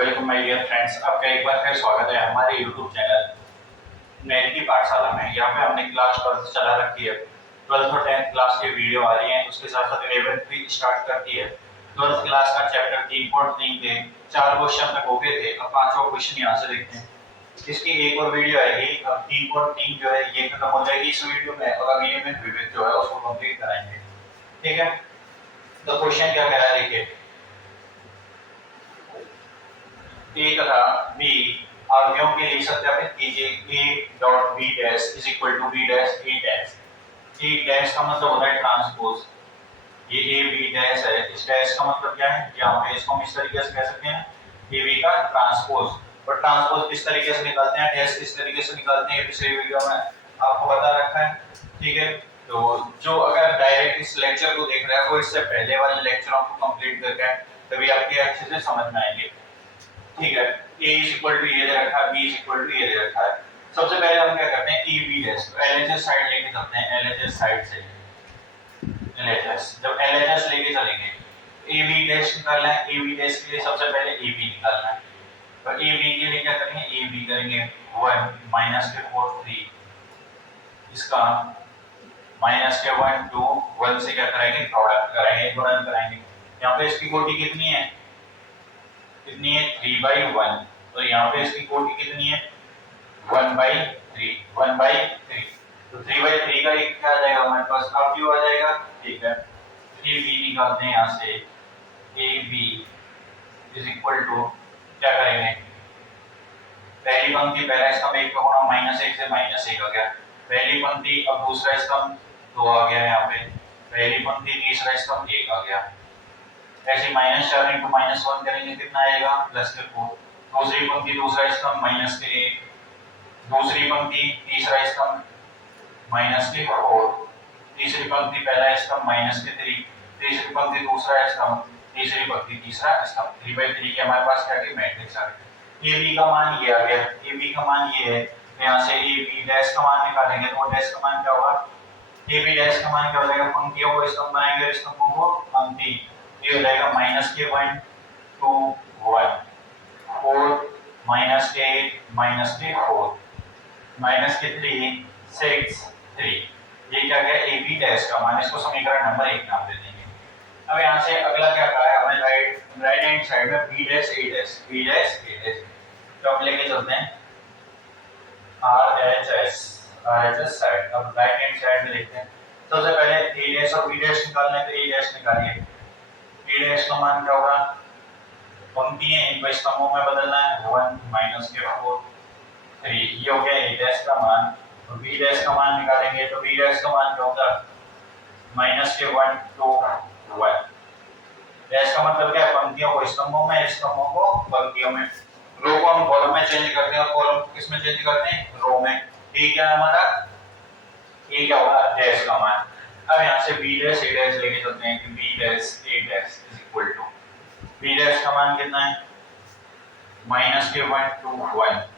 Welcome my dear friends, आपका एक बार फिर स्वागत है हमारे यूट्यूब चैनल मैथ की पाठशाला में। यहाँ पे हमने क्लास 12 चला रखी है। 12th और 10th क्लास की वीडियो आ रही है, उसके साथ साथ 11th भी स्टार्ट करती है। 12th क्लास का चैप्टर 3.3 के 4 क्वेश्चन तक हो गए थे। अब 5वां क्वेश्चन यहाँ से देखते हैं। इसकी एक और वीडियो आएगी। अब 3.3 जो है ये खत्म हो जाएगी इस वीडियो में, और अगली में विविध जो है उसको कंप्लीट कराएंगे। ठीक है, तो क्वेश्चन क्या कह रहा है देखिए। ए तथा बी अवयवों के लिए सत्यापित कीजिए। A dot B dash is equal to B dash A dash. A dash का मतलब होता है ट्रांसपोज। ये ए बी डैश है, इस डैश का मतलब क्या है, यहाँ पे इसको हम इस तरीके से कह सकते हैं ए बी का ट्रांसपोज। और ट्रांसपोज किस तरीके से निकालते हैं, डैश किस तरीके से निकालते हैं, पिछले वीडियो में आपको बता रखा है। ठीक है, तो जो अगर डायरेक्ट इस लेक्चर को देख रहा है वो इससे पहले वाले लेक्चरों को कंप्लीट करके तभी आपके अच्छे से समझ में आएंगे। ठीक है, a इज इक्वल टू ये दे रखा है, b इज इक्वल टू ये दे रखा है। सबसे पहले हम क्या करते हैं, e b dash LHS side लेके चलते हैं। LHS साइड से LHS, जब LHS लेके चलेंगे a b डैश निकालना है। a b डैश के लिए सबसे पहले a b निकालना है। तो a b के लिए क्या करेंगे, a b करेंगे 1 माइनस के 4 3, इसका माइनस के 1 2 1 से क्या कराएंगे, प्रोडक्ट कराएंगे, गुणन कराएंगे। यहाँ पे इसकी कोटि कितनी है, कितनी है 3/1। तो यहाँ पे इसकी कोटि कितनी है 1/3, 1/3। तो 3/3 का एक क्या आ जाएगा हमारे पास, अब क्यों आ जाएगा। ठीक है, ए बी निकालते हैं यहाँ से। A B is equal to क्या करेंगे, पहली पंक्ति पहला स्तंभ 1 का गुणा -1 से -1 आ गया। पहली पंक्ति अब दूसरा स्तंभ 2 आ गया यहाँ पे। पहली पंक्ति तीसरा स्तंभ 1 आ गया। ऐसे -4 into -1 करेंगे कितना आएगा, +4। दूसरी पंक्ति दूसरा स्तंभ -1, दूसरी पंक्ति तीसरा स्तंभ -4, तीसरी पंक्ति पहला स्तंभ -3, तीसरी पंक्ति दूसरा स्तंभ, तीसरी पंक्ति तीसरा स्तंभ। 3/3 के हमारे पास क्या है, मैट्रिक्स आ गया। ए बी का मान ये आ गया, ए बी का मान ये है। यहाँ से ए बी डैश का मान निकालेंगे तो डैश का मान क्या होगा, ए बी डैश का मान क्या हो जाएगा, पंक्तियों को स्तंभ बनाएंगे, स्तंभों को पंक्ति। ये हो जाएगा -1 2 1 4 -4 -3 6 3। ये क्या गया, ए बी डैश का मान, इसको समीकरण नंबर 1 नाम दे देंगे। अब यहाँ से अगला क्या कहा है हमें, राइट हैंड साइड में B dash A dash, B dash A dash. तो हम लेके चलते हैं RHS साइड। अब राइट हैंड साइड में देखते हैं। सबसे पहले ए डैश और बी डैश निकालना है, तो ए डैश निकालिए। ए डैश का मान क्या होगा, पंक्तियां इनको स्तंभों में बदलना है। 1 -4 3, ये हो गया ए डैश का मान। और बी डैश का मान निकालेंगे तो बी डैश का मान क्या होगा, -1 2 1। डैश का मतलब क्या है, पंक्तियों को स्तंभों में, स्तंभों को पंक्तियों में। रो को हम कॉलम में चेंज करते हैं और कॉलम को किस में चेंज करते हैं, रो में। ये क्या है हमारा, ये क्या होगा, डैश का मान। अब यहाँ से बी डैश ए डैश लेके चलते हैं कि B dash A dash is equal to, B dash का मान कितना है -1 2 1,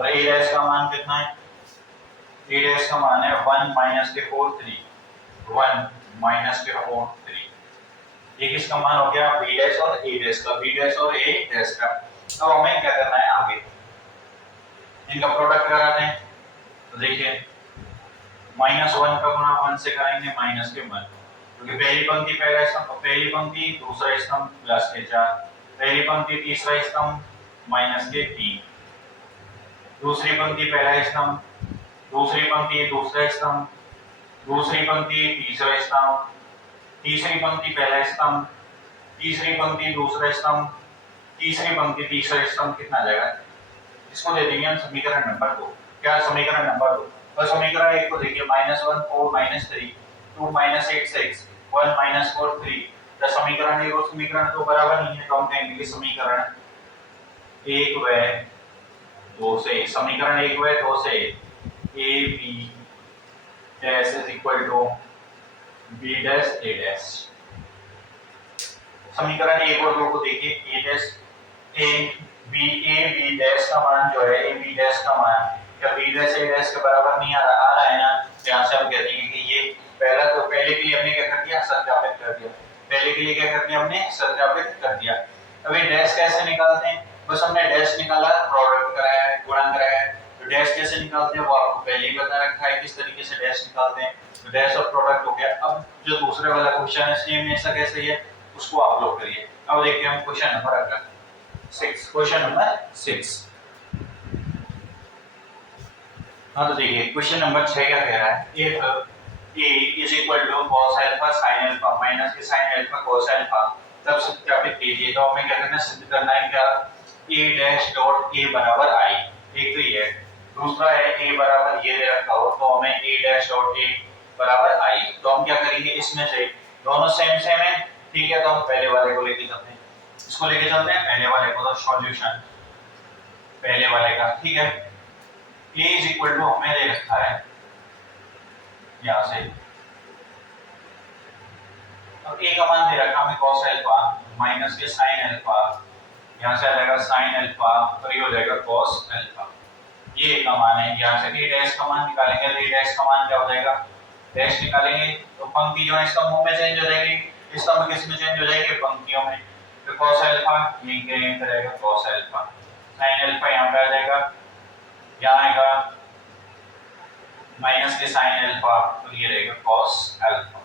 और ए डैश का मान कितना है, ए डैश का मान है 1 -4 3, 1 -4 3। ये किसका मान हो गया, बी डैश और ए डैश का, बी डैश और ए डैश का। अब हमें क्या करना है आगे, इनका प्रोडक्ट कराते हैं। तो देखिए -1 का गुणा 1 से कराएंगे -1, क्योंकि पहली पंक्ति पहला स्तंभ, पहली पंक्ति दूसरा स्तंभ +4, पहली पंक्ति तीसरा स्तंभ -3, दूसरी पंक्ति पहला स्तंभ, दूसरी पंक्ति दूसरा स्तंभ, दूसरी पंक्ति तीसरा स्तंभ, तीसरी पंक्ति पहला स्तंभ, तीसरी पंक्ति दूसरा स्तंभ, तीसरी पंक्ति तीसरा स्तंभ। कितना आ जाएगा, इसको दे देंगे हम समीकरण नंबर 2। क्या समीकरण नंबर 2, और समीकरण 1 को देखिए -1 4 -3 2 -8 6 1 -4 3। तो समीकरण 1 और समीकरण 2 बराबर नहीं है, तो हम कहेंगे कि समीकरण 1 व 2 से, समीकरण 1 व 2 से A B dash is equal to B dash A dash. समीकरण 1 और 2 को देखिए, A dash A B dash का मान जो है, ए बी डैश का मान क्या बी डैश ए डैश के बराबर नहीं आ रहा है ना। यहाँ से हम कह देंगे कि ये पहला, तो पहले के लिए हमने क्या कर दिया, सत्यापित कर दिया। पहले के लिए क्या कर दिया हमने, सत्यापित कर दिया। अभी डैश कैसे निकालते हैं? बस हमने डैश निकाला, प्रोडक्ट कराया है, गुणा कराया है। तो डैश कैसे निकालते हैं वो आपको पहले ही बता रखा है किस तरीके से डैश निकालते हैं। तो डैश और प्रोडक्ट हो गया। अब जो दूसरे वाला क्वेश्चन है सेम ऐसा कैसे है उसको आप लोग करिए। अब देखिए हम क्वेश्चन नंबर अगला 6, क्वेश्चन नंबर 6। हाँ तो देखिए क्वेश्चन नंबर 6 क्या कह रहा है, if a is equal to cos alpha sin alpha minus के sin alpha cos alpha तब सत्यापित कीजिए। तो हमें क्या करना है, सिद्ध करना है क्या, a डैश डॉट a बराबर i। एक तो ये है, दूसरा है a बराबर ये दे रखा हो तो हमें a डैश डॉट a बराबर i। तो हम क्या करेंगे, इसमें से दोनों सेम सेम है, ठीक है, तो हम पहले वाले को लेके चलते हैं, इसको लेके चलते हैं पहले वाले को। तो सॉल्यूशन पहले वाले का, ठीक है, a इज इक्वल टू हमें दे रखा है यहाँ से, अब a का मान दे रखा हमें cos अल्फा माइनस के sin अल्फा, यहाँ से आ जाएगा sin अल्फा और ये हो जाएगा cos अल्फा। ये a का मान है, यहाँ से a डैश का मान निकालेंगे तो a डैश का मान क्या हो जाएगा, डैश निकालेंगे तो पंक्ति जो है स्तंभों में चेंज हो जाएगी, स्तंभ किस में चेंज हो जाएगी, पंक्तियों में। तो cos अल्फा ये क्या रहेगा cos अल्फा, sin अल्फा यहाँ पे आ जाएगा, यहाँ आएगा माइनस के sin अल्फा तो ये रहेगा cos अल्फा।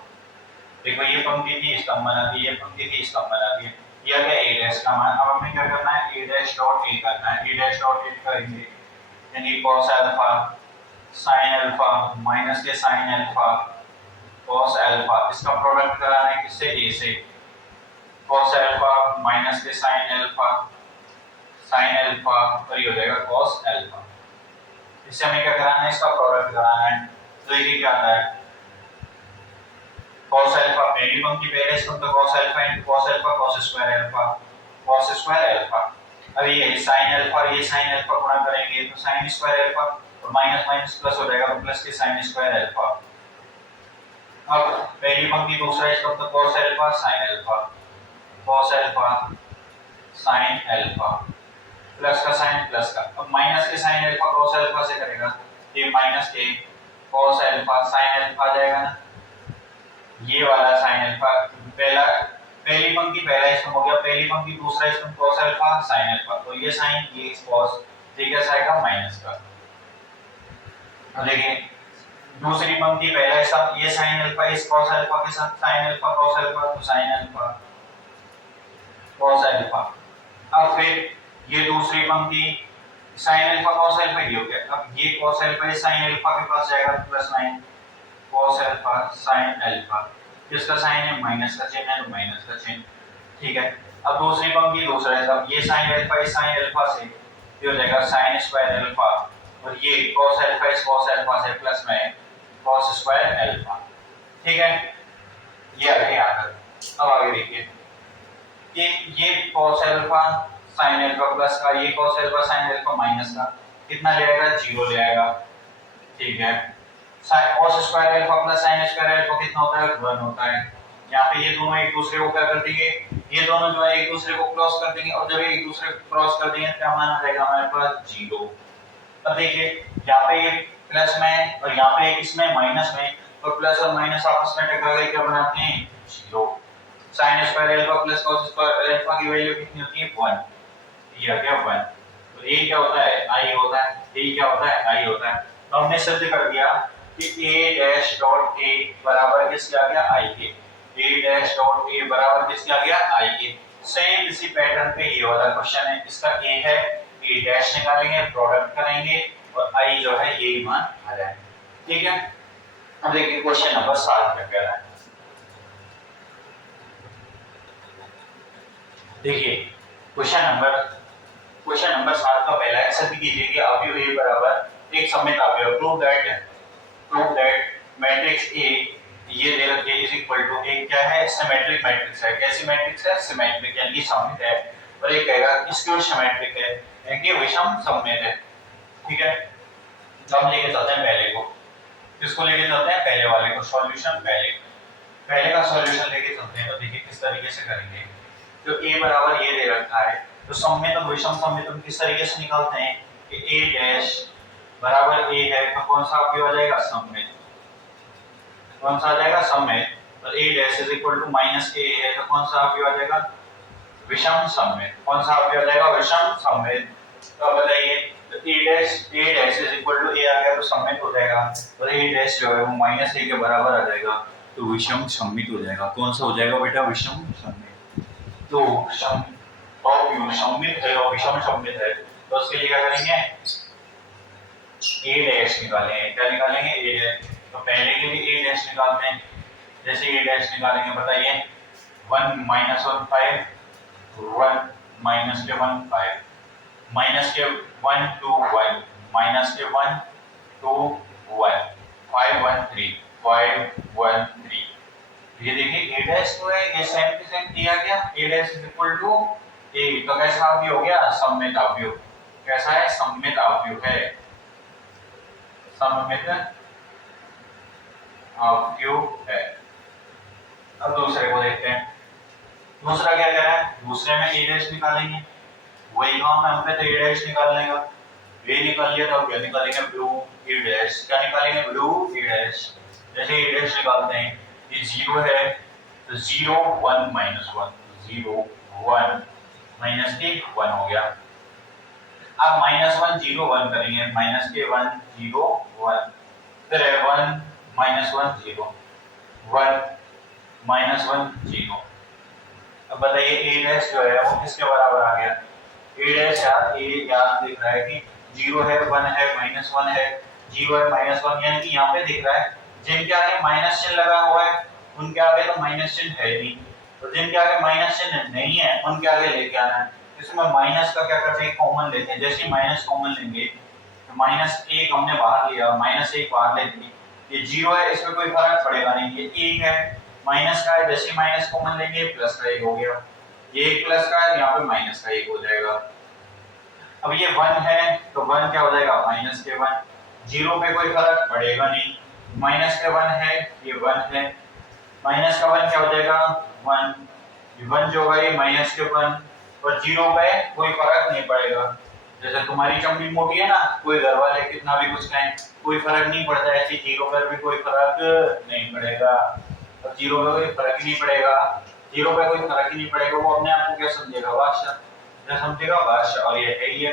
देखो ये पंक्ति थी स्तंभ बना दी, ये पंक्ति थी स्तंभ बना दी, ये आ गया a डैश का मान। अब हमें क्या करना है, a डैश डॉट a करना है, a डैश डॉट a करेंगे यानी cos alpha sin alpha minus के sin अल्फा cos अल्फा, इसका प्रोडक्ट कराना है किससे, a से, cos अल्फा माइनस के sin अल्फा और ये हो जाएगा cos अल्फा। इससे हमें क्या कराना है, इसका प्रोडक्ट कराना है। तो ये क्या आता है, cos अल्फा पहली पंक्ति पहले स्तंभ तो cos alpha into cos alpha cos square alpha. अब ये sin अल्फा ये sin अल्फा गुणा करेंगे तो sin स्क्वायर अल्फा और माइनस माइनस प्लस हो जाएगा तो प्लस के sin स्क्वायर अल्फा। अब पहली पंक्ति दूसरा स्तंभ तो cos alpha sin alpha plus का sin प्लस का, अब माइनस के sin अल्फा cos अल्फा से करेगा ये माइनस के cos अल्फा sin अल्फा आ जाएगा ना, ये वाला sin अल्फा पहली पंक्ति पहला स्तंभ हो गया, पहली पंक्ति दूसरा स्तंभ cos अल्फा sin अल्फा, तो ये sin ये cos, ठीक है, आएगा माइनस का। अब देखिए दूसरी पंक्ति पहला स्तंभ ये sin अल्फा इस cos अल्फा के साथ sin अल्फा cos अल्फा तो sin अल्फा cos अल्फा। अब फिर ये दूसरी पंक्ति sin अल्फा cos अल्फा ये हो गया, अब ये cos अल्फा sin अल्फा के पास जाएगा plus 9 cos alpha sin alpha, किसका साइन है, माइनस का चिन्ह है तो माइनस का चिन्ह, ठीक है। अब दूसरी पंक्ति दूसरा है, अब ये sin अल्फा इस sin अल्फा से ये हो जाएगा sin स्क्वायर अल्फा और ये cos अल्फा इस cos अल्फा से प्लस में cos स्क्वायर अल्फा, ठीक है। ये आ गया यहाँ तक। अब आगे देखिए कि ये cos alpha sin alpha plus का ये cos alpha sin alpha minus का कितना ले आएगा, 0 ले आएगा, ठीक है। cos square alpha plus sin square alpha कितना होता है, 1 होता है। यहाँ पे ये दोनों एक दूसरे को क्या कर देंगे, ये दोनों जो है एक दूसरे को क्रॉस कर देंगे और जब एक दूसरे को क्रॉस कर देंगे क्या मान आ जाएगा हमारे पास 0। अब देखिए यहाँ पे ये प्लस में और यहाँ पे इसमें माइनस में, और प्लस और माइनस आपस में टकरा गए क्या बनाते हैं 0। sin square alpha plus cos square alpha की वैल्यू कितनी होती है 1, ये आ गया 1। तो ये क्या होता है i होता है, ये क्या होता है i होता है। तो हमने सिद्ध कर दिया कि a डैश डॉट a बराबर किसके आ गया i के, a डैश डॉट a बराबर किसके आ गया i के। सेम इसी पैटर्न पे ये वाला क्वेश्चन है, इसका a है, a डैश निकालेंगे प्रोडक्ट करेंगे और i जो है यही मान आ जाएगा, ठीक है। अब देखिए क्वेश्चन नंबर 7 क्या कह रहा है, देखिए क्वेश्चन नंबर 7 का पहला है, सिद्ध कीजिए कि अवयव a बराबर एक सममित अवयव, प्रूव दैट मैट्रिक्स A ये दे रखी है इज इक्वल टू एक क्या है, सिमेट्रिक मैट्रिक्स है। कैसी मैट्रिक्स है, सिमेट्रिक यानी कि सममित है। और एक कहेगा स्क्वायर सिमेट्रिक है यानी कि विषम सममित है, ठीक है। तो हम लेके चलते हैं पहले को, किसको लेके चलते हैं, पहले वाले को, सॉल्यूशन पहले का सॉल्यूशन लेके चलते हैं। तो देखिए किस तरीके से करेंगे, जो a बराबर ये दे रखा है तो सममित और विषम सममित हम किस तरीके से निकालते हैं कि a डैश बराबर a है तो कौन सा अवयव आ जाएगा, सममित, कौन सा आ जाएगा, सममित। और a dash is equal to minus a है तो कौन सा अवयव आ जाएगा, विषम सममित। कौन सा अवयव आ जाएगा? विषम सममित। तो अब बताइए, तो a dash is equal to a आ गया तो सममित हो जाएगा, और a डैश जो है वो माइनस a के बराबर आ जाएगा, तो विषम सममित हो जाएगा। कौन सा हो जाएगा बेटा? विषम सममित। तो सम और सममित है और विषम सममित है, तो उसके लिए क्या करेंगे? a डैश निकालेंगे। क्या निकालेंगे? a dash. तो पहले के लिए a डैश निकालते हैं। जैसे a डैश निकालेंगे, बताइए 1 माइनस 1 5, 1 माइनस के 1 5, माइनस के 1 2 1, माइनस के 1 2 1, 5 1 3, 5 1 3। ये देखिए a डैश तो है, ये सेम टू सेम दिया गया, a dash is equal to a। तो कैसा अवयव हो गया? सममित अवयव। कैसा है? सममित अवयव है, सममित अवयव है। अब दूसरे को देखते हैं। दूसरा क्या कह रहा है? दूसरे में a डैश निकालेंगे, वही काम है, हम पे तो a डैश निकालने का। ये निकाल लिया, तो अब क्या निकालेंगे? Blue a dash. क्या निकालेंगे? Blue a dash. जैसे a डैश निकालते हैं, ये 0 है, तो 0 1 माइनस 1, 0 1 माइनस के 1 हो गया। अब माइनस 1 0 1 करेंगे, माइनस के 1 0 1, फिर 1 माइनस 1 0 1 माइनस 1 0। अब बताइए a डैश जो है वो किसके बराबर आ गया? a डैश यार, a याद दिख रहा है कि 0 है 1 है माइनस 1 है, 0 है माइनस 1, यानी कि यहाँ पे दिख रहा है जिनके आगे माइनस चिन्ह लगा हुआ है उनके आगे तो माइनस चिन्ह है नहीं, तो जिनके आगे माइनस चिन्ह नहीं है उनके आगे लेके आना है। इसमें माइनस का क्या करते हैं? कॉमन लेते हैं। जैसे माइनस कॉमन लेंगे, तो माइनस 1 हमने बाहर लिया, माइनस 1 बाहर ले ली, ये 0 है, इसमें कोई फर्क पड़ेगा नहीं, ये 1 है, माइनस का है, जैसे माइनस कॉमन लेंगे प्लस का 1 हो गया, ये 1 प्लस का है, यहाँ पे माइनस का 1 हो जाएगा। अब ये 1 है, तो 1 क्या हो जाएगा? माइनस के 1, 0 पे कोई फर्क पड़ेगा नहीं, माइनस के 1 है, ये 1 है, माइनस का 1 क्या हो जाएगा? 1, ये 1 जो होगा ये माइनस के 1, और 0 पे कोई फर्क नहीं पड़ेगा। जैसे तुम्हारी चमड़ी मोटी है ना, कोई घर वाले कितना भी कुछ कहें कोई फर्क नहीं पड़ता, ऐसे 0 पर भी कोई फर्क नहीं पड़ेगा। अब 0 पे कोई फर्क ही नहीं पड़ेगा, 0 पे कोई फर्क ही नहीं पड़ेगा, वो अपने आप को क्या समझेगा? भाषा। क्या समझेगा? भाषा। और ये है ही है।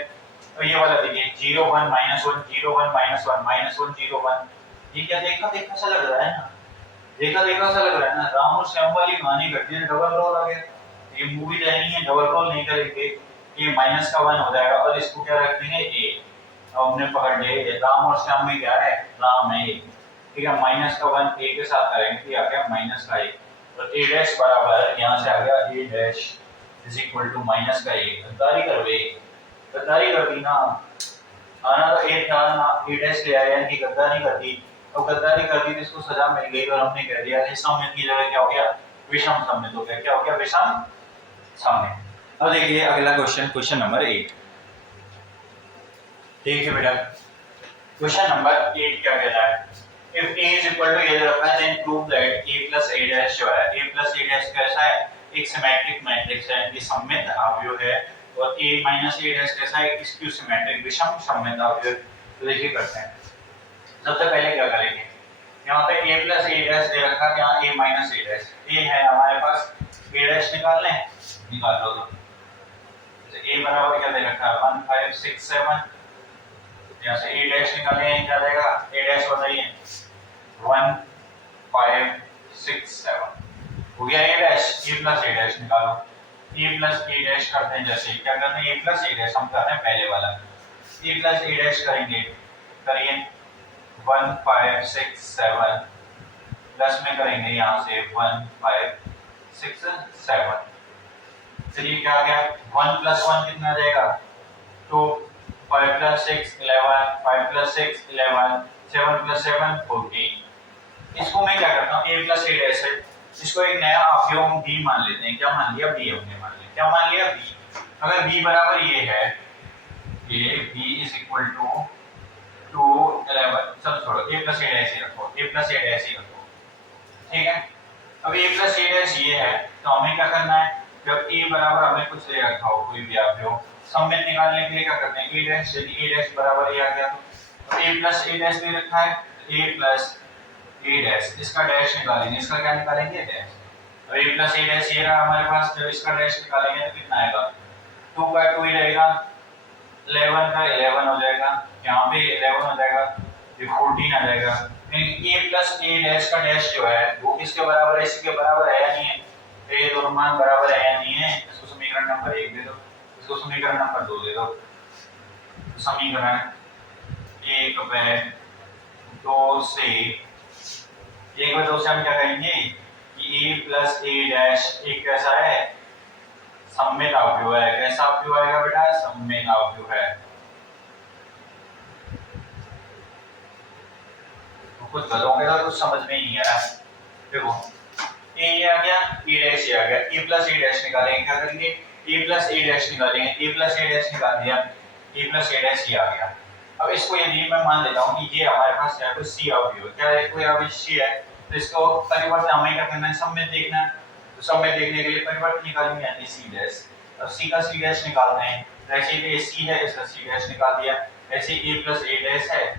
तो ये वाला देखिए 0 1 माइनस 1 0 1 माइनस 1 माइनस 1 0 1, ये क्या देखा देखा सा लग रहा है ना, देखा देखा सा लग रहा है ना। राम और श्याम वाली कहानी घटती है, डबल रोल आ गया। ये मूवी रहेगी है, डबल रोल नहीं करेंगे, ये माइनस का 1 हो जाएगा और इसको क्या रख देंगे? a। अब हमने पकड़ लिए राम और श्याम में क्या है? राम है, ठीक है, माइनस का 1 a के साथ करेंगे, आ गया माइनस का 1, तो a डैश बराबर यहाँ से आ गया a dash is equal to minus का 1। गद्दारी कर दी, गद्दारी कर दी ना, आना तो a था ना, a डैश ले आया, यानी कि गद्दारी कर दी। तो गद्दारी कर दी तो इसको सजा मिल गई, और हमने कह दिया इस सममित की जगह क्या हो गया? विषम सममित हो गया। क्या हो गया? विषम सममित। अब देखिए अगला क्वेश्चन, क्वेश्चन नंबर 8। ठीक है बेटा, क्वेश्चन नंबर 8 क्या कहता है? If a is equal to a रखा है, then prove that a plus a dash जो है, a plus a dash कैसा है? एक सिमेट्रिक मैट्रिक्स है, ये सममित अवयव है, और a minus a dash कैसा है? स्क्यू सिमेट्रिक विषम सममित अवयव। तो देखिए करते हैं। सबसे पहले क्या करेंगे? यहाँ पे a plus a dash दे रखा है, यहाँ a minus a dash, a है हमारे पास, a dash निकाल लें, निकाल लो। तो a बराबर क्या दे रखा है? 1 5 6 7, यहाँ से a डैश निकालें, क्या देगा? a डैश बताइए 1 5 6 7 हो गया a dash. a plus a dash निकालो, a प्लस a डैश करते हैं, जैसे क्या करते हैं? a प्लस a डैश हम करते हैं पहले वाला, a प्लस a डैश करेंगे, करिए 1 5 6 7 प्लस में करेंगे यहाँ से 1 5 6 7, चलिए क्या आ गया? 1 प्लस 1 कितना आ जाएगा? 2, 5 plus 6 11, 5 plus 6 11, 7 plus 7 14। इसको मैं क्या करता हूँ? a plus a dash है, इसको एक नया अवयव b मान लेते हैं। क्या मान लिया? b हमने मान लिया। क्या मान लिया? b। अगर b बराबर ये है, ये b is equal to 11, चलो छोड़ो, a plus a dash ही रखो, a plus a dash ही रखो, ठीक है। अब a plus a dash ये है, तो हमें क्या करना है? जब a बराबर हमने कुछ ले रखा हो, कोई भी अवयव, सममित निकालने के लिए क्या करते हैं? a डैश, यदि a डैश बराबर a आ गया तो a प्लस a डैश दे रखा है, a प्लस a डैश, इसका डैश निकालेंगे, इसका क्या निकालेंगे? डैश। अब a प्लस ए डैश ये रहा हमारे पास, जब इसका डैश निकालेंगे तो कितना आएगा, 2 का 2 ही रहेगा, 11 का 11 हो जाएगा, यहाँ पे 11 हो जाएगा, ये 14 आ जाएगा। a प्लस ए डैश का डैश जो है वो किसके बराबर है, इसी के बराबर है या नहीं है, तो ये दोनों मान बराबर है या नहीं है, इसको समीकरण नंबर 1 दे दो, इसको समीकरण नंबर 2 दे दो। तो समीकरण 1 व 2 से, 1 व 2 से हम क्या कहेंगे कि a प्लस ए डैश एक कैसा है, सममित अवयव है। कैसा अवयव आएगा बेटा, सममित अवयव है। कुछ बताओगे तो कुछ समझ में ही नहीं आ रहा। देखो a ये आ गया, a डैश ये आ गया, a प्लस ए डैश निकालेंगे, क्या करेंगे, a प्लस ए डैश निकालेंगे, a प्लस ए डैश निकाल दिया, a प्लस ए डैश ये आ गया। अब इसको यदि मैं मान लेता हूं कि ये हमारे पास क्या है, कोई c अवयव है, क्या है, कोई अवयव c है, तो इसको परिवर्तन हमें क्या करना है, सममित देखना है। तो सममित देखने के लिए परिवर्तन निकालेंगे, यानी c डैश। अब c का c डैश निकालते हैं, ऐसे ही c है, इसका c डैश निकाल दिया, ऐसे a प्लस ए डैश है,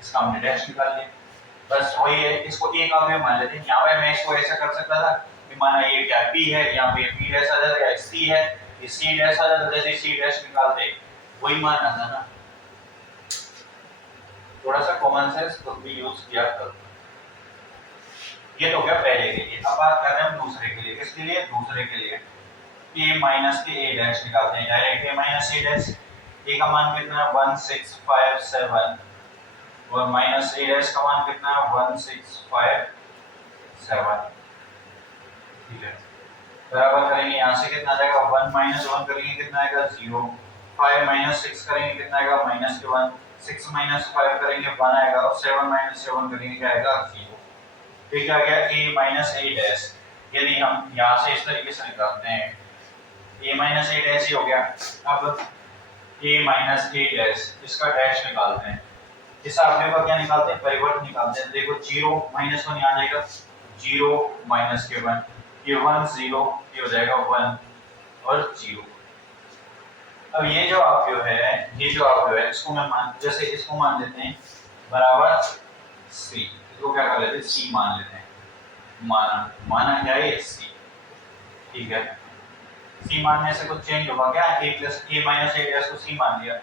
इसका हमने डैश निकाल लिया। बस वही है, इसको एक अवयव मान लेते हैं। यहाँ पे मैं इसको ऐसा कर सकता था कि माना ये क्या p है, यहाँ पे p डैश आ जाता है, c है, ये c डैश आ जाता है, जैसे c डैश निकालते वही मान आता ना। थोड़ा सा कॉमन सेंस खुद भी यूज किया करो। ये तो क्या पहले के लिए, अब बात कर रहे हैं हम दूसरे के लिए। किसके लिए, दूसरे के लिए। a माइनस के a डैश निकालते हैं, direct a minus a dash, a का मान कितना है 1657 और माइनस a डैश का मान कितना है 1657। ठीक है, बराबर करेंगे, यहाँ से कितना आ जाएगा 1 माइनस 1 करेंगे कितना आएगा 0, 5 माइनस 6 करेंगे कितना आएगा माइनस के 1, 6 माइनस 5 करेंगे 1 आएगा और 7 माइनस 7 करेंगे क्या आएगा 0। फिर क्या गया a माइनस a डैश, यदि हम यहाँ से इस तरीके से निकालते हैं a माइनस a डैश ही हो गया। अब a माइनस a डैश, इसका डैश निकालते हैं, इस अवयव का क्या निकालते हैं, परिवर्त निकालते हैं। देखो 0 माइनस 1 यहाँ आ जाएगा, 0 माइनस के 1, ये 1 0, ये हो जाएगा 1 और 0। अब ये जो अवयव है, ये जो अवयव है, इसको मैं मान, जैसे इसको मान लेते हैं बराबर c, इसको क्या कर लेते हैं c मान लेते हैं, माना क्या है c। ठीक है, c मानने से कुछ चेंज होगा क्या, a plus a minus a dash को c मान दिया,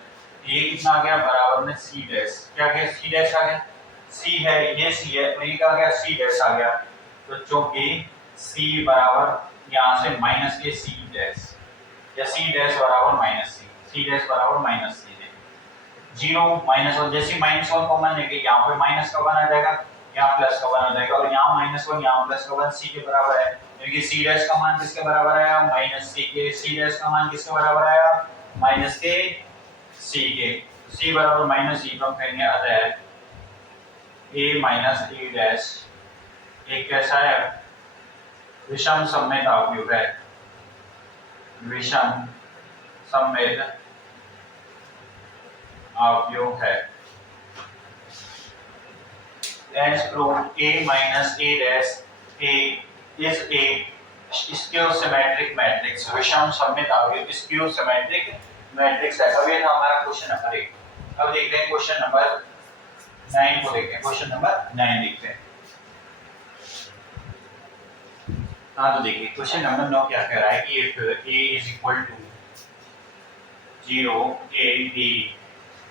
ये कितना आ गया बराबर में c डैश, क्या गया c डैश आ गया, c है, ये c है, तो ये क्या आ गया c डैश आ गया। तो चूंकि c बराबर यहाँ से माइनस के c डैश, या c डैश बराबर माइनस c डैश बराबर माइनस c है। 0 माइनस 1, जैसे माइनस 1 कॉमन लेंगे, यहाँ पे माइनस का 1 आ जाएगा, यहाँ प्लस का 1 आ जाएगा, और यहाँ माइनस 1 यहाँ प्लस का 1 c के बराबर है, क्योंकि c डैश का मान किसके बराबर आया माइनस c के, c डैश का मान किसके बराबर आया माइनस के c के, c बराबर माइनस c, तो कहेंगे आता है a माइनस a डैश एक कैसा है, विषम सममित अवयव है, विषम सममित अवयव है। As proved, a minus a dash a is a skew symmetric matrix, विषम सममित अवयव skew symmetric matrix है। अब ये था हमारा क्वेश्चन नंबर 1। अब देखते हैं क्वेश्चन नंबर 9 को, देखते हैं क्वेश्चन नंबर 9 देखते हैं। हाँ तो देखिए क्वेश्चन नंबर 9 क्या कह रहा है कि if a is equal to 0 a b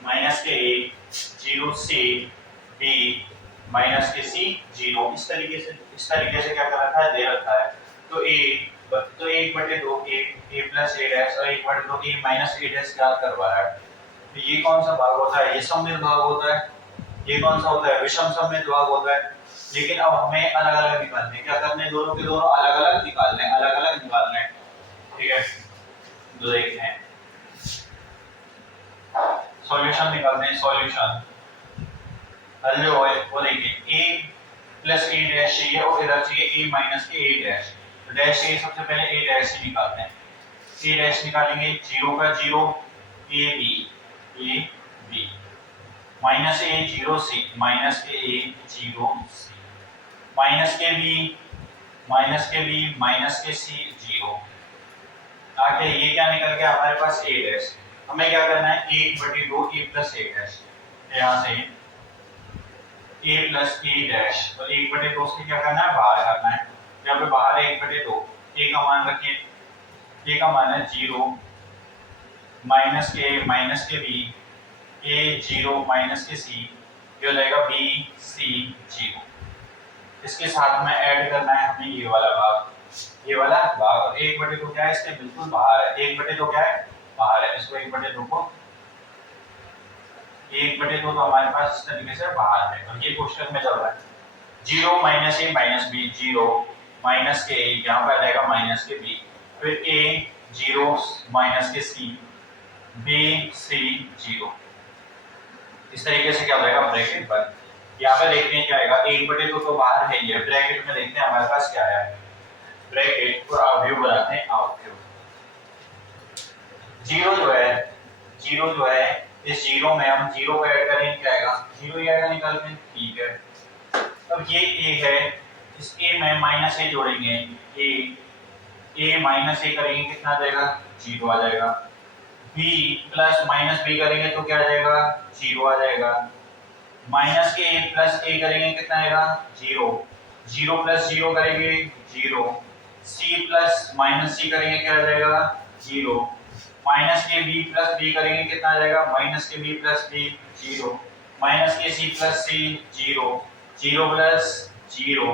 minus के a 0 c b माइनस के c 0, इस तरीके से क्या कर रखा है, दे रखा है। तो a 1/2 a plus a dash और 1/2 a माइनस a डैश याद करवा रहा है। तो ये कौन सा भाग होता है, ये सममित भाग होता है। ये कौन सा होता है, विषम सममित भाग होता है। लेकिन अब हमें अलग अलग निकालने हैं, क्या करने, दोनों के दोनों अलग अलग निकालने हैं, अलग अलग निकालने हैं। ठीक है, तो देखते हैं सॉल्यूशन निकालते हैं। सॉल्यूशन हल जो है वो देखिए a प्लस a डैश चाहिए और इधर चाहिए a माइनस के a डैश। तो डैश चाहिए, सबसे पहले a डैश ही निकालते हैं। a डैश निकालेंगे, 0 का 0 a b minus a 0 c minus के a 0 c माइनस के b माइनस के c 0। आगे ये क्या निकल गया हमारे पास a डैश। हमें क्या करना है, 1/2 a प्लस a डैश, यहाँ से a प्लस a डैश, तो 1/2 से क्या करना है, बाहर करना है। यहाँ पे बाहर 1/2 ए का मान रखिए, ए का मान है 0 माइनस के बी, ए 0 माइनस के सी, ये हो जाएगा बी सी 0। इसके साथ में ऐड करना है हमें ये वाला भाग, ये वाला भाग, और 1/2 क्या है इसके बिल्कुल बाहर है, 1/2 क्या है बाहर है, इसको 1/2 को 1/2 तो हमारे पास इस तरीके से बाहर है, और ये क्वेश्चन में चल रहा है 0 माइनस ए माइनस बी, 0 माइनस के ए, यहाँ पर आ जाएगा माइनस के बी, फिर ए 0 माइनस के सी, बी सी 0। इस तरीके से क्या हो जाएगा ब्रैकेट बंद। यहाँ पे देखते हैं क्या आएगा, 1/2 तो बाहर है, ये ब्रैकेट में देखते हैं हमारे पास क्या है, ब्रैकेट को अवयव बनाते हैं, अवयव 0 जो है इस 0 में हम 0 को ऐड करेंगे क्या आएगा, 0 ही आएगा निकल के, ठीक है। अब ये a है, इस a में माइनस a जोड़ेंगे, a माइनस a करेंगे कितना आ जाएगा 0 आ जाएगा, b प्लस माइनस b करेंगे तो क्या आ जाएगा 0 आ जाएगा, माइनस के a प्लस a करेंगे कितना आएगा 0, 0 प्लस 0 करेंगे 0, c प्लस माइनस c करेंगे क्या आ जाएगा 0, माइनस के b प्लस b करेंगे कितना आ जाएगा माइनस के b प्लस b 0, माइनस के c प्लस c 0, 0 प्लस 0,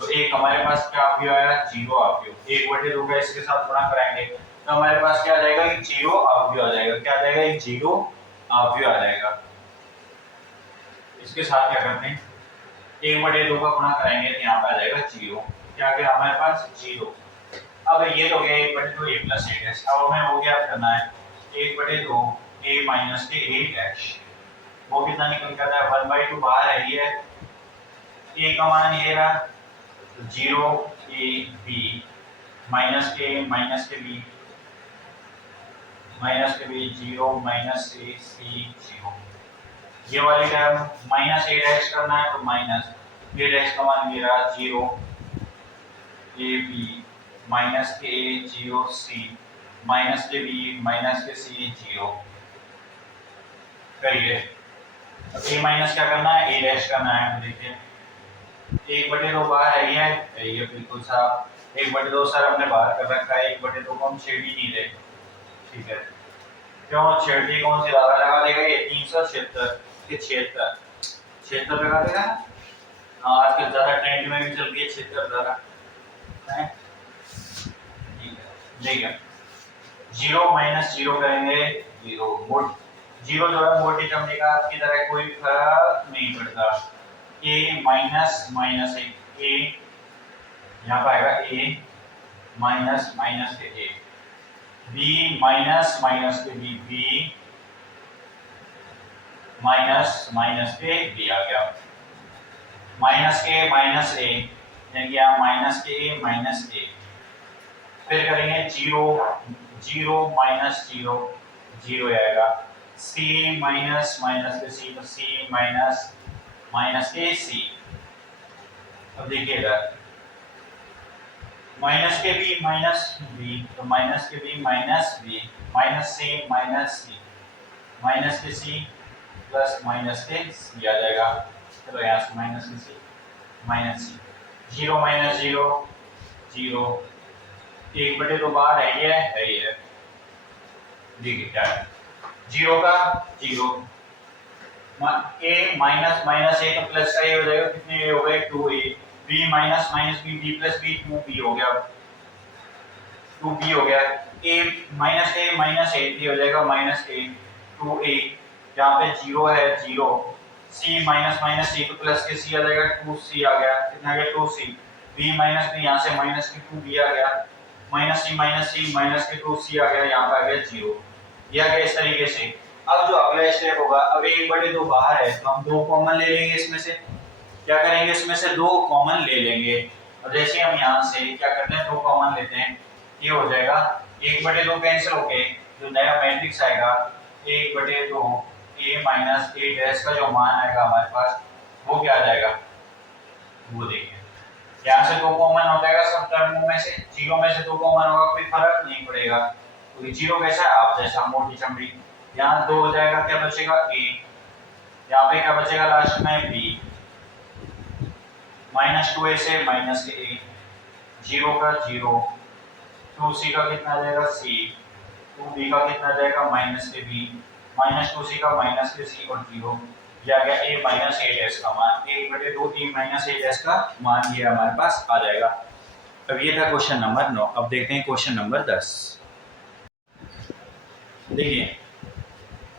तो एक हमारे पास क्या अवयव आया 0 अवयव, 1/2 का इसके साथ गुणा कराएंगे तो हमारे पास क्या आ जाएगा 0 अवयव आ जाएगा, क्या आ जाएगा 0 अवयव आ जाएगा। इसके साथ क्या करते हैं 1/2 का गुणा कराएंगे तो यहाँ पे आ जाएगा 0, क्या गया हमारे पास 0। अब ये तो गया 1/2 a प्लस a डैश, अब हमें वो क्या करना है 1/2 a माइनस के a डैश, वो कितना निकल के आता है 1/2 बाहर है, ये a का मान ये रहा 0 a b माइनस के b माइनस के b 0 माइनस a c 0, ये वाली टर्म माइनस a डैश करना है तो माइनस a डैश का मान ये रहा 0 a b माइनस के a 0 c माइनस के b माइनस के c 0 करिए। अब a माइनस क्या करना है a डैश करना है, देखिए 1/2 बाहर है ये बिल्कुल साफ, 1/2 सर हमने बाहर कर रखा है, 1/2 को हम छेड़ ही नहीं रहे, ठीक है क्यों छेड़ती कौन सी लगा देगा ये 376 के 76 लगा देगा, आजकल ज्यादा ट्रेंड में भी चल रही है 76 द्वारा है, ठीक है 0 माइनस 0 करेंगे 0, 0 जो है मोटी चमड़ी का आपकी तरह कोई फर्क नहीं पड़ता, a माइनस माइनस a यहाँ पर आएगा a माइनस माइनस के a, b माइनस माइनस के b माइनस माइनस के b आ गया, माइनस के माइनस a यानी यहाँ माइनस के a माइनस a, फिर करेंगे 0 माइनस 0 0 आएगा, c माइनस माइनस के c तो c माइनस माइनस के c। अब देखिएगा माइनस के b माइनस b तो माइनस के b minus b minus c minus c minus के c प्लस माइनस के c आ जाएगा, चलो यहाँ से माइनस के c माइनस c 0 माइनस 0 0, 1/2 बाहर है ये देखिए क्या है 0 का 0, a माइनस माइनस a तो प्लस का ये हो जाएगा, कितने a हो गए 2a, b minus minus b b plus b 2b हो गया, 2b हो गया, a माइनस a हो जाएगा माइनस a 2a, यहाँ पे 0 है 0, c माइनस माइनस c तो प्लस के c आ जाएगा 2c आ गया, कितना आ गया 2c, b माइनस b यहाँ से माइनस के 2b आ गया, माइनस c माइनस के 2c आ गया, यहाँ पे आ गया 0, ये आ गया इस तरीके से। अब जो अगला स्टेप होगा, अब 1/2 बाहर है तो हम 2 कॉमन ले लेंगे, इसमें से क्या करेंगे इसमें से 2 कॉमन ले लेंगे, और जैसे हम यहाँ से क्या करते हैं 2 कॉमन लेते हैं, ये हो जाएगा 1/2 कैंसिल होके जो नया मैट्रिक्स आएगा 1/2 a माइनस a डैश का जो मान आएगा हमारे पास वो क्या आ जाएगा, वो देखिए यहाँ से 2 कॉमन हो जाएगा सब टर्मों में से, 0 में से 2 कॉमन होगा कोई फर्क नहीं पड़ेगा, तो 0 कैसा है आप जैसा मोटी चमड़ी, यहाँ 2 हो जाएगा क्या बचेगा a, यहाँ पे क्या बचेगा लास्ट में b, माइनस 2a से माइनस के a, 0 का 0, 2c का कितना आ जाएगा c, 2b का कितना आ जाएगा माइनस के b, माइनस 2c का माइनस के c और 0, ये आ गया a माइनस ए डैश का मान, 1/2 a माइनस ए डैश का मान ये हमारे पास आ जाएगा। अब ये था क्वेश्चन नंबर 9। अब देखते हैं क्वेश्चन नंबर 10। देखिए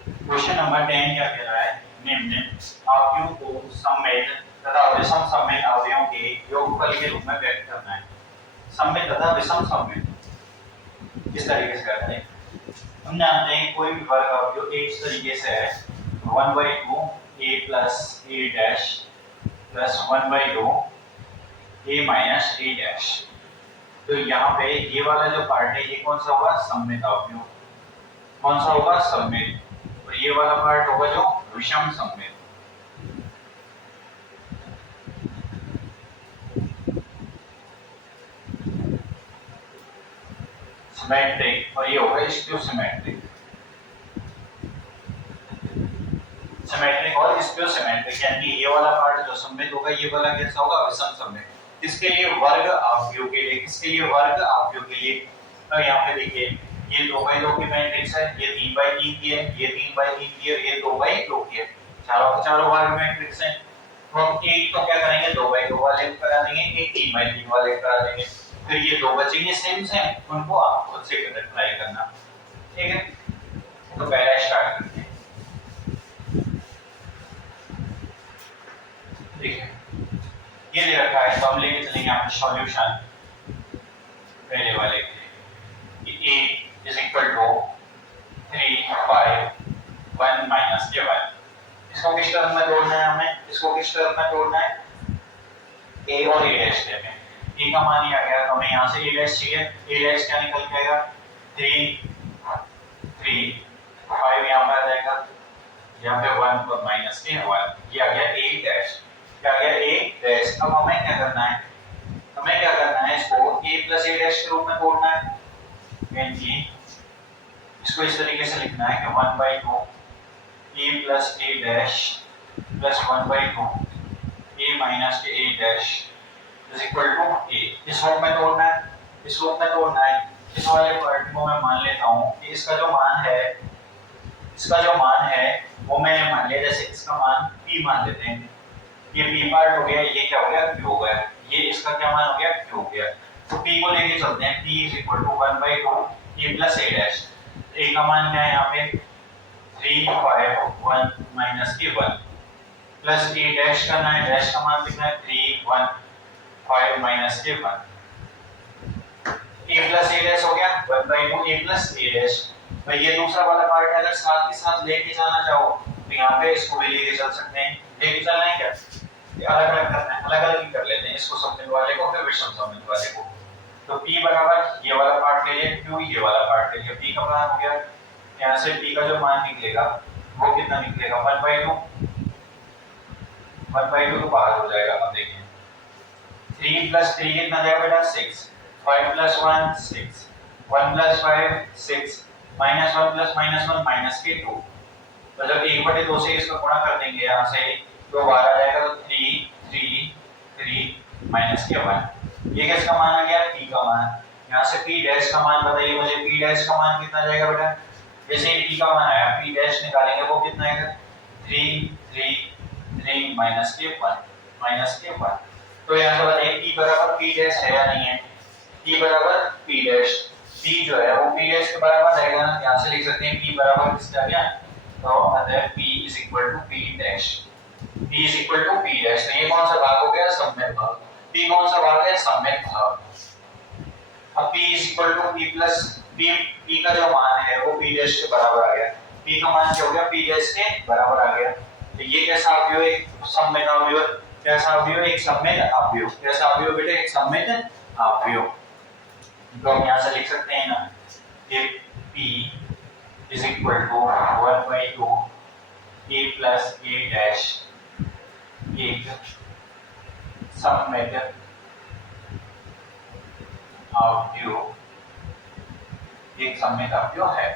क्वेश्चन नंबर 10 क्या कह रहा है, निम्न अवयवों को सम्मिलित तथा विषम सम्मिलित अवयवों के योगफल के रूप में व्यक्त करना है। सम्मिलित तथा विषम सम्मिलित किस तरीके से करते हैं, हम जानते हैं कोई भी वर्ग अवयव इस तरीके से है 1/2 a plus a dash plus 1/2 a minus a dash। तो यहाँ पे ये वाला जो पार्ट है ये कौन सा होगा, सम्मिलित अवयव, कौन सा होगा, सम्मिलित, और ये वाला पार्ट होगा जो विषम सम्मिलित। सिमेट्रिक, और ये होगा स्क्यू सिमेट्रिक, सिमेट्रिक और स्क्यू सिमेट्रिक, यानी ये वाला पार्ट जो सम्मिलित होगा ये वाला कैसा होगा, विषम सम्मिलित। इसके लिए वर्ग अवयव के लिए, किसके लिए, वर्ग अवयव के लिए। तो यहाँ पे देखिए ये 2/2 की मैट्रिक्स है, ये 3/3 की है, ये 3/3 की है, ये 2/2 की है, चारों के चारों वर्ग मैट्रिक्स हैं। तो हम एक तो क्या करेंगे 2/2 वाले करा देंगे, एक 3/3 वाले करा देंगे, फिर ये दो बचेंगे सेम सेम, उनको आप खुद से ट्राई करना, ठीक है। तो पहला स्टार्ट करते हैं। देखिए ये दे रखा है, तो हम लेके चलेंगे यहाँ पे सॉल्यूशन पहले वाले के लिए, a is equal to 3 5 1 minus के 1। इसको किस टर्म में तोड़ना है हमें, इसको किस टर्म में तोड़ना है, a और a डैश के में। a का मान ही आ गया, तो हमें यहाँ से a डैश चाहिए, a डैश क्या निकल के आएगा 3 5 यहाँ पर आ जाएगा, यहाँ पे 1 और माइनस के 1, ये आ गया a डैश, क्या गया a डैश। अब हमें क्या करना है, हमें क्या करना है, इसको a प्लस a डैश के रूप में तोड़ना है, यानी इसको इस तरीके से लिखना है कि 1/2 a plus a dash plus 1/2 a minus के a dash is equal to a। इस रूप में तोड़ना है, इस रूप में तोड़ना है। इस वाले पार्ट को मैं मान लेता हूँ कि इसका जो मान है, इसका जो मान है वो मैंने मान लिया, जैसे इसका मान p मान लेते हैं, ये p पार्ट हो गया, ये क्या हो गया q हो गया, ये इसका क्या मान हो गया q हो गया। तो p को लेके चलते हैं, p is equal to 1/2 a plus a dash, a का मान क्या है यहाँ पे 3 5 1 माइनस के 1 प्लस a डैश करना है, डैश का मान कितना है 3 1 5 माइनस के 1, a प्लस a डैश हो गया 1/2 a प्लस a डैश। तो ये दूसरा वाला पार्ट अगर साथ के साथ लेके जाना चाहो तो यहाँ पे इसको भी लेके चल सकते हैं, लेके चलना है क्या, अलग अलग करना है, अलग अलग ही कर लेते हैं, इसको सम्मिलित वाले को फिर विषम सम्मिलित वाले को। तो p बराबर ये वाला पार्ट ले लिया, q ये वाला पार्ट ले लिया, p का मान हो गया, यहाँ से p का जो मान निकलेगा वो कितना निकलेगा 1/2, 1/2 तो बाहर हो जाएगा। अब देखिए 3 प्लस 3 कितना जाएगा बेटा 6, 5 plus 1 6, 1 plus 5 6, minus 1 plus minus 1 minus के 2। तो जब 1/2 से इसका गुणा कर देंगे यहाँ से तो बाहर आ जाएगा, तो 3 3 3 माइनस के 1, ये किसका मान आ गया p का मान। यहाँ से p डैश का मान बताइए मुझे, p डैश का मान कितना जाएगा बेटा, जैसे p का मान आया p डैश निकालेंगे वो कितना आएगा 3 3 3 माइनस के 1। तो यहाँ से बताइए p बराबर p डैश है या नहीं है, p बराबर p डैश, p जो है वो p डैश के बराबर रहेगा ना, यहाँ से लिख सकते हैं p बराबर किसका गया, तो अतः p is equal to p dash, p is equal to p dash. तो ये कौन सा भाग हो गया, सम्मिलित भाग, p कौन सा भाग है, सम्मिलित भाग। अब p is equal to p plus p का जो मान है वो p डैश के बराबर आ गया, p का मान क्या हो गया p डैश के बराबर आ गया। तो ये कैसा अवयव, एक सम्मिलित अवयव, कैसा अवयव, एक सम्मिलित अवयव, कैसा अवयव बेटे, एक सम्मिलित अवयव। तो हम यहाँ से लिख सकते हैं ना कि p is equal to 1/2 a plus a dash एक सम्मिलित अवयव, एक सम्मिलित अवयव है।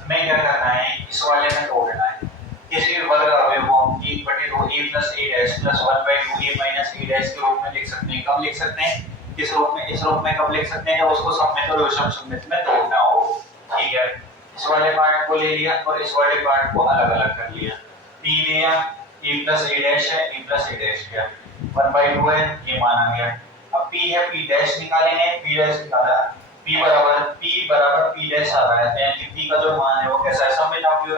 हमें क्या करना है, इस वाले में तोड़ना है, किसी भी वर्ग अवयव को हम 1/2 a plus a dash plus 1/2 a minus a dash के रूप में लिख सकते हैं। कब लिख सकते हैं, किस रूप में, इस रूप में कब लिख सकते हैं जब उसको सममित और विषम सममित में तोड़ना हो। ठीक है, इस वाले पार्ट को ले लिया और इस वाले पार्ट को अलग अलग कर लिया। p लिया, p प्लस a डैश है, a प्लस a डैश किया, 1/2 है, ये माना गया। अब p है, p डैश निकालेंगे, p डैश निकाला, p बराबर p डैश आ रहा है, यानी p का जो मान है वो कैसा है, सममित अवयव,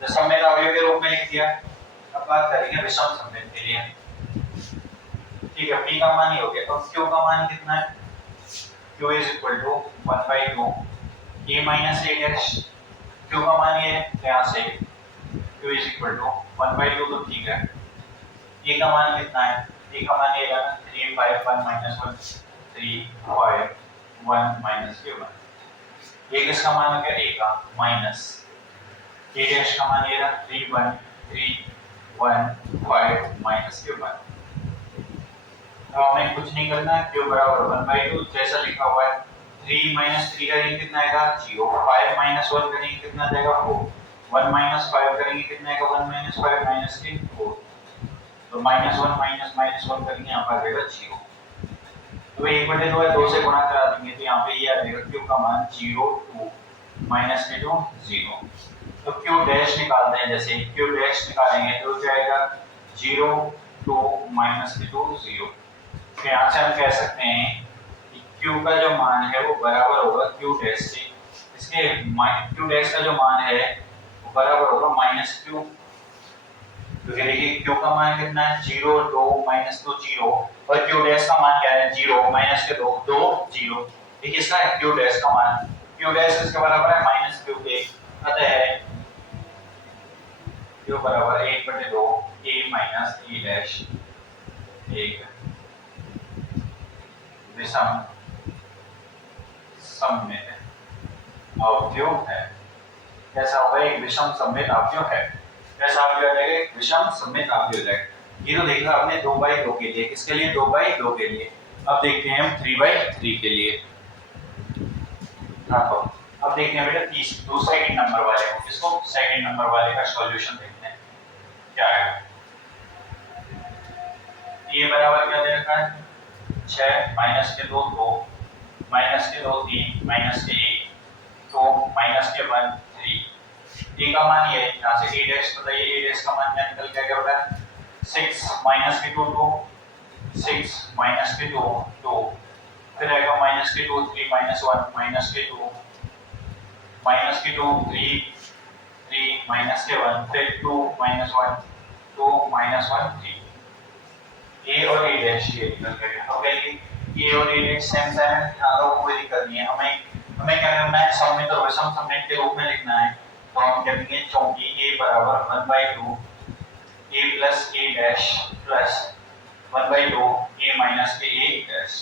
तो सममित अवयव के रूप में लिख दिया। अब बात करेंगे विषम सममित के लिए। ठीक है, p का मान ये हो गया, अब q का मान कितना है, q is equal to 1/2 a minus a dash, q का मान ये है, यहाँ से q इज इक्वल टू 1/2, तो ठीक है। a का मान कितना है, a का मान ये है 3 5 1 minus 1 3 5 1 minus q1, ये किसका मान हो गया, a का, माइनस a डैश का मान ये रहा 3 1 3 1 5 minus q1। अब हमें कुछ नहीं करना है, q बराबर 1/2 जैसा लिखा हुआ है, 3 माइनस 3 करेंगे कितना आएगा 0, 5 माइनस 1 करेंगे कितना आ जाएगा 4, 1 माइनस 5 करेंगे कितना आएगा 1 माइनस 5 माइनस 3 4, तो -1 माइनस -1 करेंगे यहाँ पर आ जाएगा 0। तो 1/2 है, 2 से गुणा करा देंगे तो यहाँ पे ये आ जाएगा q का मान 0 2 माइनस के 2 0। तो q डैश निकालते हैं, जैसे q डैश निकालेंगे तो जाएगा 0 2 माइनस के 2 0। तो यहाँ से हम कह सकते हैं कि q का जो मान है वो बराबर होगा q डैश से, इसके q डैश का जो मान है वो बराबर होगा -q। तो देखिए q का मान कितना है 0 2 -2 0 और q डैश का मान क्या है 0 माइनस के 2 2 0। देखिए इसका है q डैश का मान, q डैश इसके बराबर है -q के, अतः q बराबर 1/2 a माइनस a डैश एक विषम सममित अवयव है। कैसा होगा, एक विषम सममित अवयव है। कैसा अवयव आ जाएगा, एक विषम सममित अवयव है। ये तो देखा आपने 2/2 के लिए, किसके लिए 2/2 के लिए। अब देखते हैं हम 3/3 के लिए। हाँ, तो अब देखते हैं बेटा सेकंड नंबर वाले को, इसको सेकंड नंबर वाले का सॉल्यूशन देखते हैं क्या है। ये बराबर क्या दे रखा है 6 माइनस के 2 2 माइनस के 2 3 माइनस के 1 2 माइनस के 1 3। a का मान ये है, यहाँ से a डैश बताइए, a डैश का मान क्या निकल के क्या होगा 6 माइनस के 2 2 6 माइनस के 2 2, फिर आएगा माइनस के 2 3 माइनस 1 माइनस के 2 माइनस के 2 3 3 माइनस के 1 फिर 2 माइनस 1 2 माइनस 1 3। a और a डैश ये निकल गया। अब ये a और a डैश सेम सेम है, यहाँ तो कोई दिक्कत नहीं है। हमें क्या करना है, सममित और विषम सममित के रूप में लिखना है। तो हम क्या लिखेंगे, क्योंकि a बराबर 1/2 a plus a dash plus 1/2 a minus के a डैश।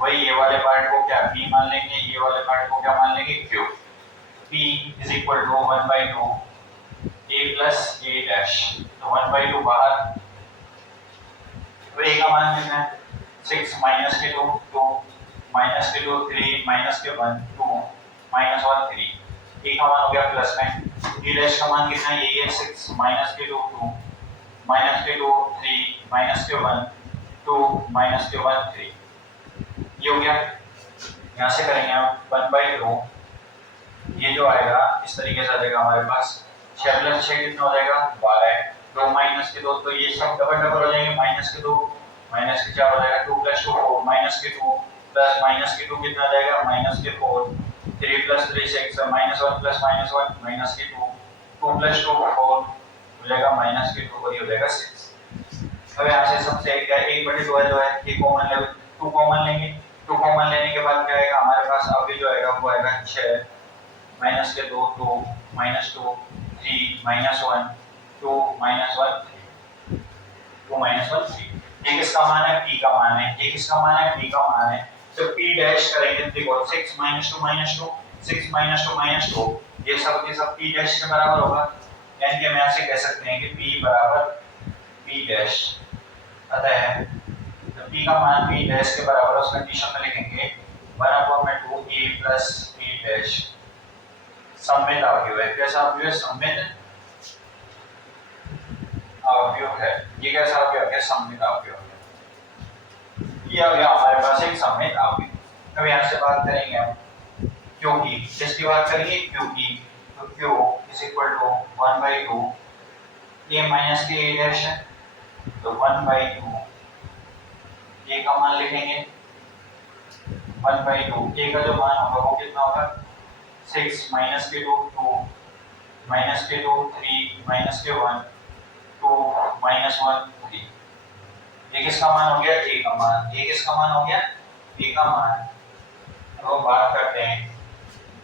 वही ये वाले पार्ट को क्या p मान लेंगे, ये वाले पार्ट को क्या मान लेंगे q। p is equal to 1/2 a plus a dash, तो 1/2 बाहर, तो a का मान कितना है 6 माइनस के 2 2 माइनस के 2 3 माइनस के 1 2 माइनस 1 3। a का मान हो गया प्लस में, a डैश का मान कितना है, ये है 6 माइनस के 2 2 माइनस के 2 3 माइनस के 1 2 माइनस के 1 3। ये हो गया। यहाँ से करेंगे हम 1/2, ये जो आएगा इस तरीके से आ जाएगा हमारे पास 6 प्लस 6 कितना हो जाएगा 12, 2 माइनस के 2, तो ये सब डबल डबल हो जाएंगे, माइनस के 2 माइनस के 4 हो जाएगा 2 प्लस 2 4 माइनस के 2 प्लस माइनस के 2 कितना आ जाएगा माइनस के 4 3 plus 3 6 minus 1 plus minus 1 minus के 2 2 प्लस 2 4 हो जाएगा माइनस के 2 और ये हो जाएगा 6। अब यहाँ से सबसे क्या 1/2 है जो है ये कॉमन लेवल 2 कॉमन लेंगे, 2 कॉमन लेने के बाद क्या आएगा हमारे पास, अब ये जो आएगा वो आएगा 6 माइनस के 2 2 माइनस 2 3 माइनस 1 2 माइनस 1 2 माइनस 1 3। ये किसका मान है, p का मान है। ये किसका मान है, p का मान है। तो p डैश करेंगे, देखो 6 माइनस 2 माइनस 2 6 माइनस 2 माइनस 2, ये सब के सब p डैश के बराबर होगा, यानी कि हम यहाँ से कह सकते हैं कि p बराबर p डैश। अतः तो p का मान p डैश के बराबर, उस कंडीशन में लिखेंगे 1/2 a प्लस p डैश सममित अवयव है। कैसा अवयव है, सममित अवयव है। ये कैसा अवयव है, सममित अवयव है। ये आ गया हमारे पास एक सममित यहाँ से बात करेंगे हम क्यू की, किसकी बात करेंगे क्यू की, तो Q is equal to 1/2 A minus के ए डैश है, तो 1/2 ए का मान लिखेंगे 1/2 ए का जो मान होगा वो कितना होगा 6 माइनस के 2 2 माइनस के 2 3 माइनस के 1 2 माइनस 1 3। ये किसका मान हो गया ए का मान, ये किसका मान हो गया ए का मान। तो बात करते हैं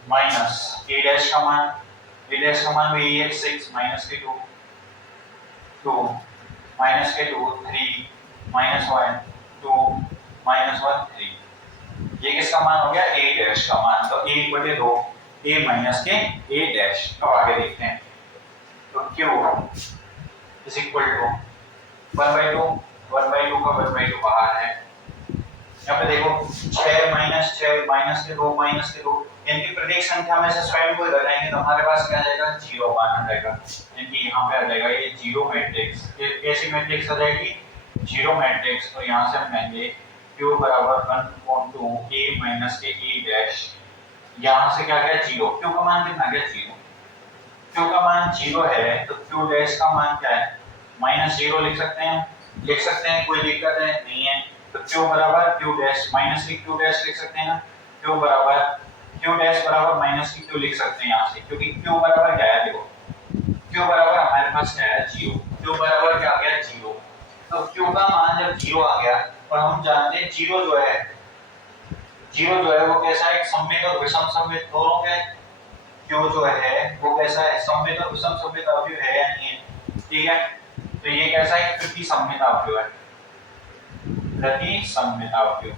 माइनस ए डैश का मान, ए डैश का मान भी है 6 माइनस के 2 2 माइनस के 2 3 माइनस 1 2 माइनस 1 3। ये किसका मान हो गया ए डैश का मान, तो ए बटे 2 ए माइनस के ए डैश। तो आगे देखते हैं, तो क्यू इज इक्वल टू 1/2 1/2 का 1/2 बाहर है। यहाँ पे देखो 6 माइनस 6 माइनस के 2 माइनस के 2, इनकी प्रत्येक संख्या में से स्वयं को घटाएंगे तो हमारे पास क्या आ जाएगा 0 मान आ जाएगा, इनकी यहाँ पे आ जाएगा ये 0 मैट्रिक्स। कैसी मैट्रिक्स आ जाएगी 0 मैट्रिक्स। तो यहाँ से हम लेंगे q बराबर 1/2 a माइनस के e डैश, यहाँ से क्या गया 0, q का मान कितना गया 0, q का मान 0 है तो q डैश का मान क्या है -0 लिख सकते हैं, कोई दिक्कत है नहीं है। तो q बराबर q डैश माइनस की q डैश लिख सकते हैं ना, q बराबर q डैश बराबर माइनस की q लिख सकते हैं यहाँ से, क्योंकि q बराबर क्या है देखो q बराबर हमारे पास क्या है 0, q बराबर क्या आ गया 0। तो q का मान जब 0 आ गया और हम जानते हैं 0 जो है वो कैसा है सममित और विषम सममित दोनों के, q जो है वो कैसा है सममित और विषम सममित अवयव है या नहीं है, ठीक है। तो ये कैसा है प्रति सममित अवयव है, प्रति सममित अवयव,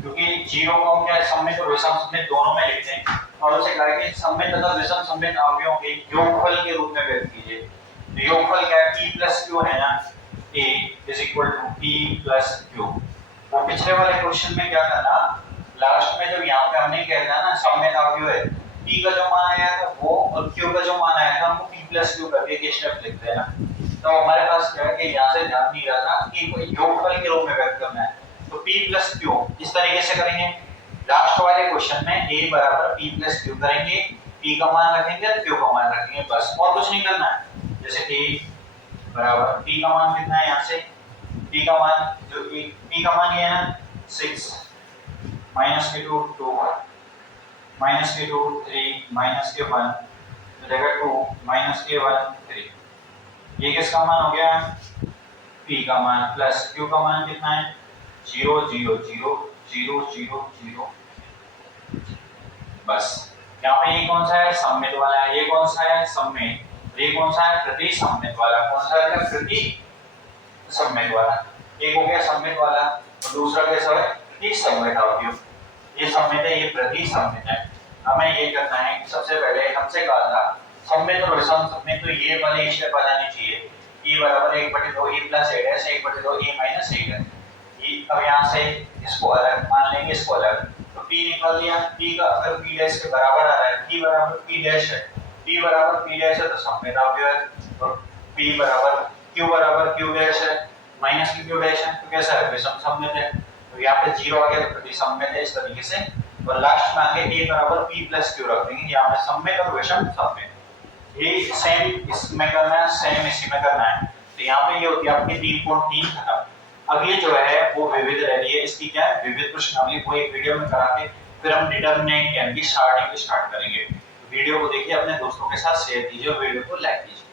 क्योंकि 0 को हम क्या सममित और विषम सममित दोनों में लिखते हैं और उसे कहा कि सममित तथा विषम सममित अवयवों के योगफल के रूप में व्यक्त कीजिए। तो योगफल क्या है p प्लस q है ना, a is equal to p plus q। वो पिछले वाले क्वेश्चन में क्या करना लास्ट में जब यहाँ पे हमने कहना ना सममित अवयव है, p का जो मान आया था वो और q का जो मान आया था हमको p प्लस q करके एक स्टेप लिख देना। तो हमारे पास क्या है कि यहाँ से ध्यान नहीं रहा था कि कोई योगफल के रूप में व्यक्त करना है, तो p प्लस q इस तरीके से करेंगे। लास्ट वाले क्वेश्चन में a बराबर p प्लस q करेंगे, p का मान रखेंगे और q का मान रखेंगे, बस और कुछ नहीं करना है। जैसे a बराबर p का मान कितना है यहाँ से, p का मान जो p का मान ये है ना 6 माइनस के 2 2 माइनस के 2 3 माइनस के 1 तो जगह 2 माइनस के 1 3। ये किसका मान हो गया p का मान प्लस q का मान कितना है 0 0 0 0 0 0। बस यहाँ पे ये कौन सा है सममित वाला है, ये कौन सा है सममित, ये कौन सा है प्रति सममित वाला, कौन सा है प्रति सममित वाला। एक हो गया सममित वाला और दूसरा कैसा है प्रति सममित अवयव, ये सममित है ये प्रति सममित है। हमें ये करना है कि सबसे पहले हमसे कहा था सममित और विषम सममित, तो ये वाले स्टेप आ जाने चाहिए e बराबर 1/2 a plus a dash 1/2 a minus a dash. ये अब यहाँ से इसको अलग मान लेंगे, इसको अलग, तो p निकाल दिया, p का अगर p डैश के बराबर आ रहा है, p बराबर p डैश है, p बराबर p डैश है तो सममित अवयव है, और p बराबर q डैश है माइनस की q डैश है तो कैसा है विषम सममित है। तो यहाँ पे 0 आ गया तो प्रति सममित है इस तरीके से, और लास्ट में आगे a बराबर p प्लस q रख देंगे, यहाँ पे सममित और विषम सममित। ये सेम इसमें करना है सेम इसी में करना है। तो यहाँ पे ये होती है आपकी 3.3 खत्म। अगली जो है वो विविध रह रही है, इसकी क्या है विविध प्रश्नावली, वो एक वीडियो में करा के फिर हम डिटरमिनेंट यानी कि स्टार्टिंग स्टार्ट करेंगे। वीडियो को देखिए, अपने दोस्तों के साथ शेयर कीजिए और वीडियो को लाइक कीजिए।